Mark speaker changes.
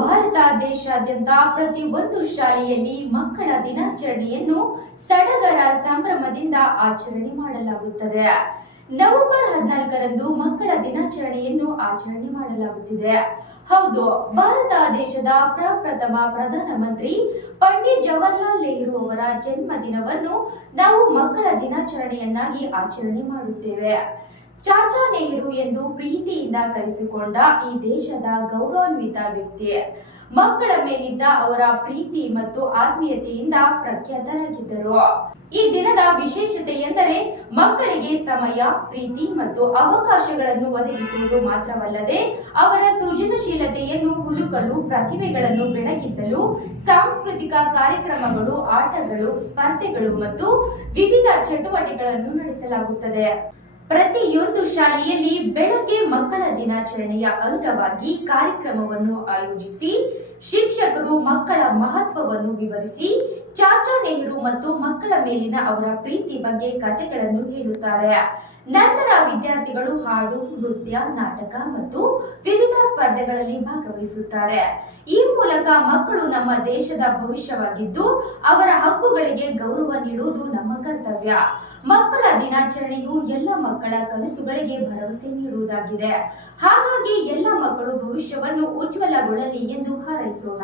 Speaker 1: ಭಾರತ ದೇಶಾದ್ಯಂತ ಪ್ರತಿ ಒಂದು ಶಾಲೆಯಲ್ಲಿ ಮಕ್ಕಳ ದಿನಾಚರಣೆಯನ್ನು ಸಡಗರ ಸಂಭ್ರಮದಿಂದ ಆಚರಣೆ ಮಾಡಲಾಗುತ್ತದೆ. ನವೆಂಬರ್ ಹದಿನಾಲ್ಕರಂದು ಮಕ್ಕಳ ದಿನಾಚರಣೆಯನ್ನು ಆಚರಣೆ ಮಾಡಲಾಗುತ್ತಿದೆ. ಹೌದು, ಭಾರತ ದೇಶದ ಪ್ರಪ್ರಥಮ ಪ್ರಧಾನಮಂತ್ರಿ ಪಂಡಿತ್ ಜವಾಹರ್ಲಾಲ್ ನೆಹರು ಅವರ ಜನ್ಮದಿನವನ್ನು ನಾವು ಮಕ್ಕಳ ದಿನಾಚರಣೆಯನ್ನಾಗಿ ಆಚರಣೆ ಮಾಡುತ್ತೇವೆ. ಚಾಚಾ ನೆಹರು ಎಂದು ಪ್ರೀತಿಯಿಂದ ಕರೆಸಿಕೊಂಡ ಈ ದೇಶದ ಗೌರವಾನ್ವಿತ ವ್ಯಕ್ತಿ. ಮಕ್ಕಳ ಮೇಲಿದ್ದ ಅವರ ಪ್ರೀತಿ ಮತ್ತು ಆತ್ಮೀಯತೆಯಿಂದ ಪ್ರಖ್ಯಾತರಾಗಿದ್ದರು. ಈ ದಿನದ ವಿಶೇಷತೆ ಎಂದರೆ ಮಕ್ಕಳಿಗೆ ಸಮಯ, ಪ್ರೀತಿ ಮತ್ತು ಅವಕಾಶಗಳನ್ನು ಒದಗಿಸುವುದು ಮಾತ್ರವಲ್ಲದೆ ಅವರ ಸೃಜನಶೀಲತೆಯನ್ನು ಹುಲುಕಲು ಪ್ರತಿಭೆಗಳನ್ನು ಬೆಳಗಿಸಲು, ಸಾಂಸ್ಕೃತಿಕ ಕಾರ್ಯಕ್ರಮಗಳು, ಆಟಗಳು, ಸ್ಪರ್ಧೆಗಳು ಮತ್ತು ವಿವಿಧ ಚಟುವಟಿಕೆಗಳನ್ನು ನಡೆಸಲಾಗುತ್ತದೆ. ಪ್ರತಿಯೊಂದು ಶಾಲೆಯಲ್ಲಿ ಬೆಳಗ್ಗೆ ಮಕ್ಕಳ ದಿನಾಚರಣೆಯ ಅಂಗವಾಗಿ ಕಾರ್ಯಕ್ರಮವನ್ನು ಆಯೋಜಿಸಿ, ಶಿಕ್ಷಕರು ಮಕ್ಕಳ ಮಹತ್ವವನ್ನು ವಿವರಿಸಿ, ಚಾಚಾ ನೆಹರು ಮತ್ತು ಮಕ್ಕಳ ಮೇಲಿನ ಅವರ ಪ್ರೀತಿ ಬಗ್ಗೆ ಕಥೆಗಳನ್ನು ಹೇಳುತ್ತಾರೆ. ನಂತರ ವಿದ್ಯಾರ್ಥಿಗಳು ಹಾಡು, ನೃತ್ಯ, ನಾಟಕ ಮತ್ತು ವಿವಿಧ ಸ್ಪರ್ಧೆಗಳಲ್ಲಿ ಭಾಗವಹಿಸುತ್ತಾರೆ. ಈ ಮೂಲಕ ಮಕ್ಕಳು ನಮ್ಮ ದೇಶದ ಭವಿಷ್ಯವಾಗಿದ್ದು, ಅವರ ಹಕ್ಕುಗಳಿಗೆ ಗೌರವ ನೀಡುವುದು ನಮ್ಮ ಕರ್ತವ್ಯ. ಮಕ್ಕಳ ದಿನಾಚರಣೆಯು ಎಲ್ಲ ಮಕ್ಕಳ ಕನಸುಗಳಿಗೆ ಭರವಸೆ ನೀಡುವುದಾಗಿದೆ. ಹಾಗಾಗಿ ಎಲ್ಲ ಮಕ್ಕಳು ಭವಿಷ್ಯವನ್ನು ಉಜ್ವಲಗೊಳ್ಳಲಿ ಎಂದು ಹಾರೈಸೋಣ.